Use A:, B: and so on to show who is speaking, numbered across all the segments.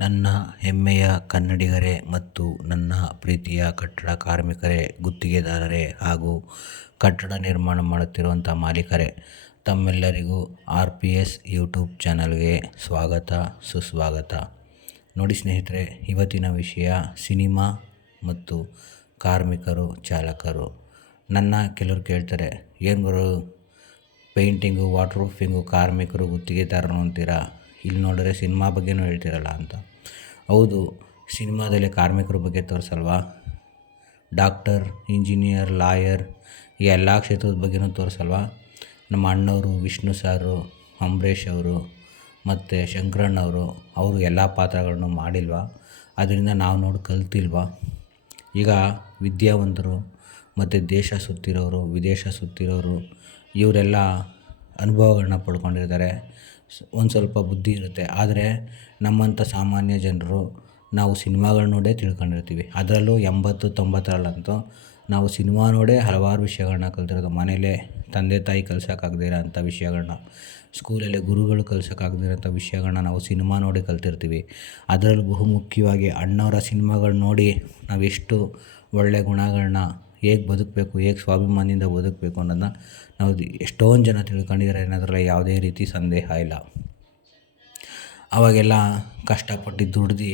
A: ನನ್ನ ಹೆಮ್ಮೆಯ ಕನ್ನಡಿಗರೇ ಮತ್ತು ನನ್ನ ಪ್ರೀತಿಯ ಕಟ್ಟಡ ಕಾರ್ಮಿಕರೇ, ಗುತ್ತಿಗೆದಾರರೇ ಹಾಗೂ ಕಟ್ಟಡ ನಿರ್ಮಾಣ ಮಾಡುತ್ತಿರುವಂಥ ಮಾಲೀಕರೇ, ತಮ್ಮೆಲ್ಲರಿಗೂ ಆರ್ ಪಿ ಎಸ್ ಯೂಟ್ಯೂಬ್ ಚಾನಲ್ಗೆ ಸ್ವಾಗತ, ಸುಸ್ವಾಗತ. ನೋಡಿ ಸ್ನೇಹಿತರೆ, ಇವತ್ತಿನ ವಿಷಯ ಸಿನಿಮಾ ಮತ್ತು ಕಾರ್ಮಿಕರು, ಚಾಲಕರು. ನನ್ನ ಕೆಲವರು ಕೇಳ್ತಾರೆ, ಏನು ಗುರು, ಪೇಂಟಿಂಗು, ವಾಟರ್ ಪ್ರೂಫಿಂಗು ಕಾರ್ಮಿಕರು, ಗುತ್ತಿಗೆದಾರರು ಅಂತೀರಾ? ಇಲ್ಲಿ ನೋಡಿದ್ರೆ ಸಿನಿಮಾ ಬಗ್ಗೆನೂ ಹೇಳ್ತೀರಲ್ಲ ಅಂತ. ಹೌದು, ಸಿನಿಮಾದಲ್ಲಿ ಕಾರ್ಮಿಕರ ಬಗ್ಗೆ ತೋರಿಸಲ್ವಾ? ಡಾಕ್ಟರ್, ಇಂಜಿನಿಯರ್, ಲಾಯರ್, ಈ ಎಲ್ಲ ಕ್ಷೇತ್ರದ ಬಗ್ಗೆನೂ ತೋರಿಸಲ್ವಾ? ನಮ್ಮ ಅಣ್ಣವರು, ವಿಷ್ಣು ಸಾರು, ಅಂಬರೀಷ್ ಅವರು ಮತ್ತು ಶಂಕರಣ್ಣವರು ಅವರು ಎಲ್ಲ ಪಾತ್ರಗಳನ್ನು ಮಾಡಿಲ್ವಾ? ಅದರಿಂದ ನಾವು ನೋಡಿ ಕಲ್ತಿಲ್ವಾ? ಈಗ ವಿದ್ಯಾವಂತರು ಮತ್ತು ದೇಶ ಸುತ್ತಿರೋರು, ವಿದೇಶ ಸುತ್ತಿರೋರು, ಇವರೆಲ್ಲ ಅನುಭವಗಳನ್ನ ಪಡ್ಕೊಂಡಿರ್ತಾರೆ. ಒಂದು ಸ್ವಲ್ಪ ಬುದ್ಧಿ ಇರುತ್ತೆ. ಆದರೆ ನಮ್ಮಂಥ ಸಾಮಾನ್ಯ ಜನರು ನಾವು ಸಿನಿಮಾಗಳು ನೋಡೇ ತಿಳ್ಕೊಂಡಿರ್ತೀವಿ. ಅದರಲ್ಲೂ ಎಂಬತ್ತು, ತೊಂಬತ್ತರಲ್ಲಂತೂ ನಾವು ಸಿನಿಮಾ ನೋಡೇ ಹಲವಾರು ವಿಷಯಗಳನ್ನ ಕಲ್ತಿರೋದು. ಮನೇಲೇ ತಂದೆ, ತಾಯಿ ಕಲ್ಸೋಕ್ಕಾಗದೇ ಇರೋಂಥ ವಿಷಯಗಳನ್ನ ಸ್ಕೂಲಲ್ಲಿ ಗುರುಗಳು ಕಲ್ಸೋಕ್ಕಾಗದೇ ಇರೋಂಥ ವಿಷಯಗಳನ್ನ ನಾವು ಸಿನಿಮಾ ನೋಡಿ ಕಲ್ತಿರ್ತೀವಿ. ಅದರಲ್ಲೂ ಬಹುಮುಖ್ಯವಾಗಿ ಅಣ್ಣವರ ಸಿನಿಮಾಗಳು ನೋಡಿ ನಾವೆಷ್ಟು ಒಳ್ಳೆಯ ಗುಣಗಳನ್ನ ಹೇಗೆ ಬದುಕಬೇಕು, ಹೇಗೆ ಸ್ವಾಭಿಮಾನದಿಂದ ಬದುಕಬೇಕು ಅನ್ನೋದನ್ನ ನಾವು ಎಷ್ಟೊಂದು ಜನ ತಿಳ್ಕೊಂಡಿದ್ದಾರೆ. ಅನ್ನೋದ್ರಲ್ಲಿ ಯಾವುದೇ ರೀತಿ ಸಂದೇಹ ಇಲ್ಲ. ಅವಾಗೆಲ್ಲ ಕಷ್ಟಪಟ್ಟು ದುಡ್ದು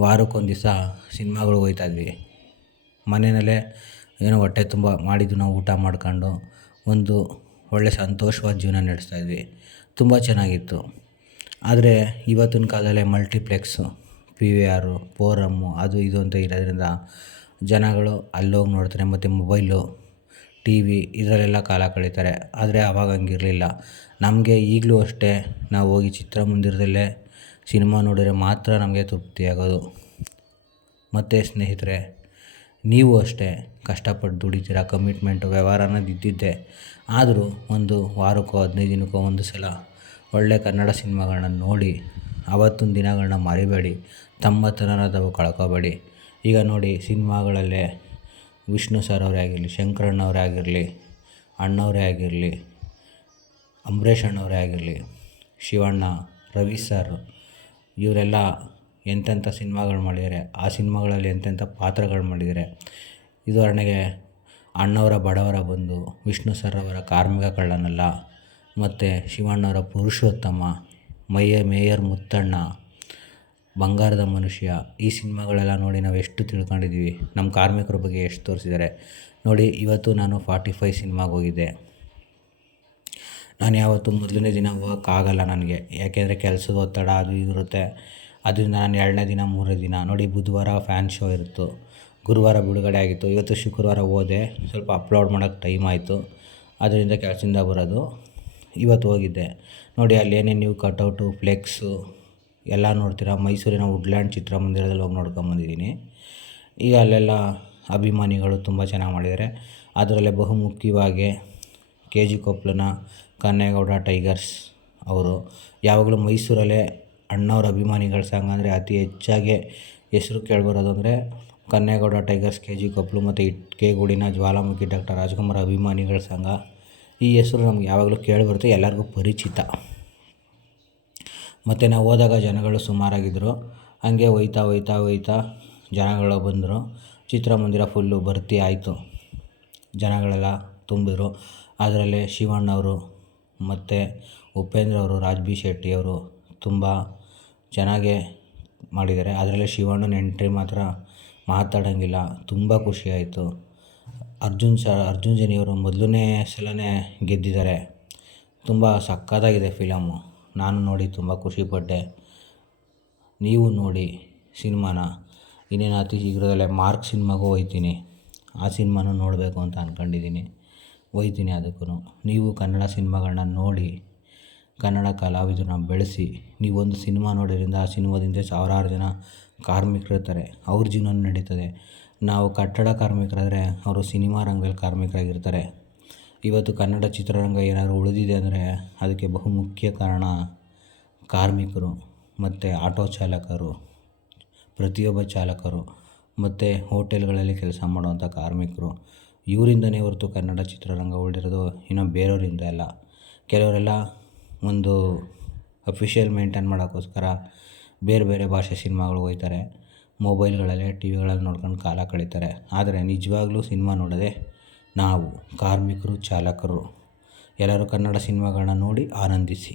A: ವಾರಕ್ಕೊಂದು ದಿವಸ ಸಿನಿಮಾಗಳು ಹೋಗ್ತಾಯಿದ್ವಿ ಮನೆಯಲ್ಲೇ ಏನೋ ಹೊಟ್ಟೆ ತುಂಬ ಮಾಡಿದ್ದು ನಾವು ಊಟ ಮಾಡ್ಕೊಂಡು ಒಂದು ಒಳ್ಳೆಯ ಸಂತೋಷವಾದ ಜೀವನ ನಡೆಸ್ತಾಯಿದ್ವಿ ತುಂಬ ಚೆನ್ನಾಗಿತ್ತು. ಆದರೆ ಇವತ್ತಿನ ಕಾಲದಲ್ಲೇ ಮಲ್ಟಿಪ್ಲೆಕ್ಸು, ಪಿ ವಿ ಆರು, ಫೋರಮ್ಮು, ಅದು ಇದು ಅಂತ ಇರೋದ್ರಿಂದ ಜನಗಳು ಅಲ್ಲೋಗಿ ನೋಡ್ತಾರೆ, ಮತ್ತು ಮೊಬೈಲು, ಟಿ ವಿ ಇದರಲ್ಲೆಲ್ಲ ಕಾಲ ಕಳೀತಾರೆ. ಆದರೆ ಆವಾಗ ಹಂಗಿರಲಿಲ್ಲ. ನಮಗೆ ಈಗಲೂ ಅಷ್ಟೇ ನಾವು ಹೋಗಿ ಚಿತ್ರಮಂದಿರದಲ್ಲೇ ಸಿನಿಮಾ ನೋಡಿದರೆ ಮಾತ್ರ ನಮಗೆ ತೃಪ್ತಿಯಾಗೋದು ಮತ್ತು ಸ್ನೇಹಿತರೆ, ನೀವು ಅಷ್ಟೇ ಕಷ್ಟಪಟ್ಟು ದುಡಿತೀರ ಕಮಿಟ್ಮೆಂಟು ವ್ಯವಹಾರ ಅನ್ನೋದು ಇದ್ದಿದ್ದೆ. ಆದರೂ ಒಂದು ವಾರಕ್ಕೋ ಹದಿನೈದು ದಿನಕ್ಕೋ ಒಂದು ಸಲ ಒಳ್ಳೆಯ ಕನ್ನಡ ಸಿನಿಮಾಗಳನ್ನ ನೋಡಿ ಆವತ್ತಿನ ದಿನಗಳನ್ನ ಮರಿಬೇಡಿ ತಮ್ಮತನದ ಕಳ್ಕೊಬೇಡಿ. ಈಗ ನೋಡಿ ಸಿನಿಮಾಗಳಲ್ಲಿ ವಿಷ್ಣು ಸರ್ ಅವರೇ ಆಗಿರಲಿ ಶಂಕರಣ್ಣವರೇ ಆಗಿರಲಿ, ಅಣ್ಣವರೇ ಆಗಿರಲಿ, ಅಂಬರೀಷ್ ಅಣ್ಣವರೇ ಆಗಿರಲಿ, ಶಿವಣ್ಣ, ರವಿ ಸರ್ ಇವರೆಲ್ಲ ಎಂತೆಂಥ ಸಿನಿಮಾಗಳು ಮಾಡಿದ್ದಾರೆ ಆ ಸಿನಿಮಾಗಳಲ್ಲಿ ಎಂತೆಂಥ ಪಾತ್ರಗಳು ಮಾಡಿದ್ದಾರೆ ಉದಾಹರಣೆಗೆ ಅಣ್ಣವರ ಬಡವರ ಬಂದು, ವಿಷ್ಣು ಸರ್ ಅವರ ಕಾರ್ಮಿಕ ಕಳ್ಳನಲ್ಲ, ಮತ್ತು ಶಿವಣ್ಣವರ ಪುರುಷೋತ್ತಮ ಮಯ್ಯ ಮೇಯರ್ ಮುತ್ತಣ್ಣ ಬಂಗಾರದ ಮನುಷ್ಯ. ಈ ಸಿನಿಮಾಗಳೆಲ್ಲ ನೋಡಿ ನಾವು ಎಷ್ಟು ತಿಳ್ಕೊಂಡಿದ್ದೀವಿ. ನಮ್ಮ ಕಾರ್ಮಿಕರ ಬಗ್ಗೆ ಎಷ್ಟು ತೋರಿಸಿದ್ದಾರೆ. ನೋಡಿ, ಇವತ್ತು ನಾನು ಫಾರ್ಟಿ ಫೈವ್ ಸಿನಿಮಾಗೆ ಹೋಗಿದ್ದೆ. ನಾನು ಯಾವತ್ತೂ ಮೊದಲನೇ ದಿನ ಹೋಗೋಕ್ಕಾಗಲ್ಲ ನನಗೆ. ಯಾಕೆಂದರೆ ಕೆಲಸದ ಒತ್ತಡ ಅದು ಇರುತ್ತೆ. ಅದರಿಂದ ನಾನು ಎರಡನೇ ದಿನ, ಮೂರನೇ ದಿನ. ನೋಡಿ, ಬುಧವಾರ ಫ್ಯಾನ್ ಶೋ ಇತ್ತು ಗುರುವಾರ ಬಿಡುಗಡೆ ಆಗಿತ್ತು. ಇವತ್ತು ಶುಕ್ರವಾರ ಹೋದೆ. ಸ್ವಲ್ಪ ಅಪ್ಲೋಡ್ ಮಾಡೋಕ್ಕೆ ಟೈಮ್ ಆಯಿತು. ಅದರಿಂದ ಕೆಲಸದಿಂದ ಬರೋದು. ಇವತ್ತು ಹೋಗಿದ್ದೆ. ನೋಡಿ, ಅಲ್ಲಿ ಏನೇನು ನೀವು ಕಟೌಟು, ಫ್ಲೆಕ್ಸು ಎಲ್ಲ ನೋಡ್ತೀರಾ? ಮೈಸೂರಿನ ವುಡ್ಲ್ಯಾಂಡ್ ಚಿತ್ರಮಂದಿರದಲ್ಲಿ ಹೋಗಿ ನೋಡ್ಕೊಂಬಂದಿದ್ದೀನಿ ಈಗ ಅಲ್ಲೆಲ್ಲ ಅಭಿಮಾನಿಗಳು ತುಂಬ ಚೆನ್ನಾಗಿ ಮಾಡಿದ್ದಾರೆ. ಅದರಲ್ಲೇ ಬಹುಮುಖ್ಯವಾಗಿ ಕೆ ಜಿ ಕೊಪ್ಪಳನ ಕನ್ನೇಗೌಡ ಟೈಗರ್ಸ್ ಅವರು. ಯಾವಾಗಲೂ ಮೈಸೂರಲ್ಲೇ ಅಣ್ಣವ್ರ ಅಭಿಮಾನಿಗಳ ಸಂಘ ಅಂದರೆ ಅತಿ ಹೆಚ್ಚಾಗಿ ಹೆಸರು ಕೇಳಿಬರೋದು ಅಂದರೆ ಕನ್ನೇಗೌಡ ಟೈಗರ್ಸ್, ಕೆ ಜಿ ಕೊಪ್ಪಳು ಮತ್ತು ಇಟ್ಕೆಗೂಡಿನ ಜ್ವಾಲಾಮುಖಿ ಡಾಕ್ಟರ್ ರಾಜ್ಕುಮಾರ್ ಅಭಿಮಾನಿಗಳ ಸಂಘ. ಈ ಹೆಸರು ನಮ್ಗೆ ಯಾವಾಗಲೂ ಕೇಳಿಬರುತ್ತೆ, ಎಲ್ಲರಿಗೂ ಪರಿಚಿತ. ಮತ್ತು ನಾವು ಹೋದಾಗ ಜನಗಳು ಸುಮಾರಾಗಿದ್ದರು ಹಾಗೆ ಹೋಯ್ತಾ ಹೋಯ್ತಾ ಹೋಯ್ತಾ ಜನಗಳು ಬಂದರು. ಚಿತ್ರಮಂದಿರ ಫುಲ್ಲು ಭರ್ತಿ ಆಯಿತು. ಜನಗಳೆಲ್ಲ ತುಂಬಿದ್ರು. ಅದರಲ್ಲೇ ಶಿವಣ್ಣವರು ಮತ್ತು ಉಪೇಂದ್ರ ಅವರು ರಾಜ್ ಬಿ ಶೆಟ್ಟಿಯವರು ತುಂಬ ಚೆನ್ನಾಗೇ ಮಾಡಿದ್ದಾರೆ. ಅದರಲ್ಲೇ ಶಿವಣ್ಣನ ಎಂಟ್ರಿ ಮಾತ್ರ ಮಾತಾಡೋಂಗಿಲ್ಲ. ತುಂಬ ಖುಷಿಯಾಯಿತು ಅರ್ಜುನ್ ಸರ್ ಅರ್ಜುನ್ ಜನಿಯವರು ಮೊದಲನೇ ಸಲನೇ ಗೆದ್ದಿದ್ದಾರೆ. ತುಂಬ ಸಕ್ಕತ್ತಾಗಿದೆ ಫಿಲಮು ನಾನು ನೋಡಿ ತುಂಬ ಖುಷಿಪಟ್ಟೆ. ನೀವು ನೋಡಿ ಸಿನಿಮಾನ. ಇನ್ನೇನು ಅತಿ ಶೀಘ್ರದಲ್ಲೇ ಮಾರ್ಕ್ ಸಿನಿಮಾಗೂ ಹೋಯ್ತೀನಿ. ಆ ಸಿನಿಮಾನೂ ನೋಡಬೇಕು ಅಂತ ಅಂದ್ಕೊಂಡಿದ್ದೀನಿ ಹೋಯ್ತೀನಿ ಅದಕ್ಕೂ ನೀವು ಕನ್ನಡ ಸಿನಿಮಾಗಳನ್ನ ನೋಡಿ, ಕನ್ನಡ ಕಲಾವಿದರನ್ನ ಬೆಳೆಸಿ ನೀವೊಂದು ಸಿನಿಮಾ ನೋಡೋದ್ರಿಂದ ಆ ಸಿನಿಮಾದಿಂದ ಸಾವಿರಾರು ಜನ ಕಾರ್ಮಿಕರಿರ್ತಾರೆ. ಅವ್ರ ಜೀವನ ನಡೀತದೆ. ನಾವು ಕಟ್ಟಡ ಕಾರ್ಮಿಕರಾದರೆ ಅವರು ಸಿನಿಮಾ ರಂಗದಲ್ಲಿ ಕಾರ್ಮಿಕರಾಗಿರ್ತಾರೆ. ಇವತ್ತು ಕನ್ನಡ ಚಿತ್ರರಂಗ ಏನಾದರೂ ಉಳಿದಿದೆ ಅಂದರೆ ಅದಕ್ಕೆ ಬಹುಮುಖ್ಯ ಕಾರಣ ಕಾರ್ಮಿಕರು ಮತ್ತು ಆಟೋ ಚಾಲಕರು, ಪ್ರತಿಯೊಬ್ಬ ಚಾಲಕರು ಮತ್ತು ಹೋಟೆಲ್ಗಳಲ್ಲಿ ಕೆಲಸ ಮಾಡುವಂಥ ಕಾರ್ಮಿಕರು. ಇವರಿಂದನೇ ಹೊರತು ಕನ್ನಡ ಚಿತ್ರರಂಗ ಉಳಿದಿರೋದು ಇನ್ನೂ ಬೇರೆಯವರಿಂದ ಅಲ್ಲ. ಕೆಲವರೆಲ್ಲ ಒಂದು ಅಫಿಷಿಯಲ್ ಮೇಂಟೈನ್ ಮಾಡೋಕ್ಕೋಸ್ಕರ ಬೇರೆ ಬೇರೆ ಭಾಷೆ ಸಿನಿಮಾಗಳು ಹೋಗ್ತಾರೆ. ಮೊಬೈಲ್ಗಳಲ್ಲಿ ಟಿ ವಿಗಳಲ್ಲಿ ನೋಡ್ಕೊಂಡು ಕಾಲ ಕಳೀತಾರೆ. ಆದರೆ ನಿಜವಾಗ್ಲೂ ಸಿನಿಮಾ ನೋಡೋದೇ ನಾವು ಕಾರ್ಮಿಕರು ಚಾಲಕರು ಎಲ್ಲರೂ ಕನ್ನಡ ಸಿನಿಮಾಗಳನ್ನ ನೋಡಿ ಆನಂದಿಸಿ.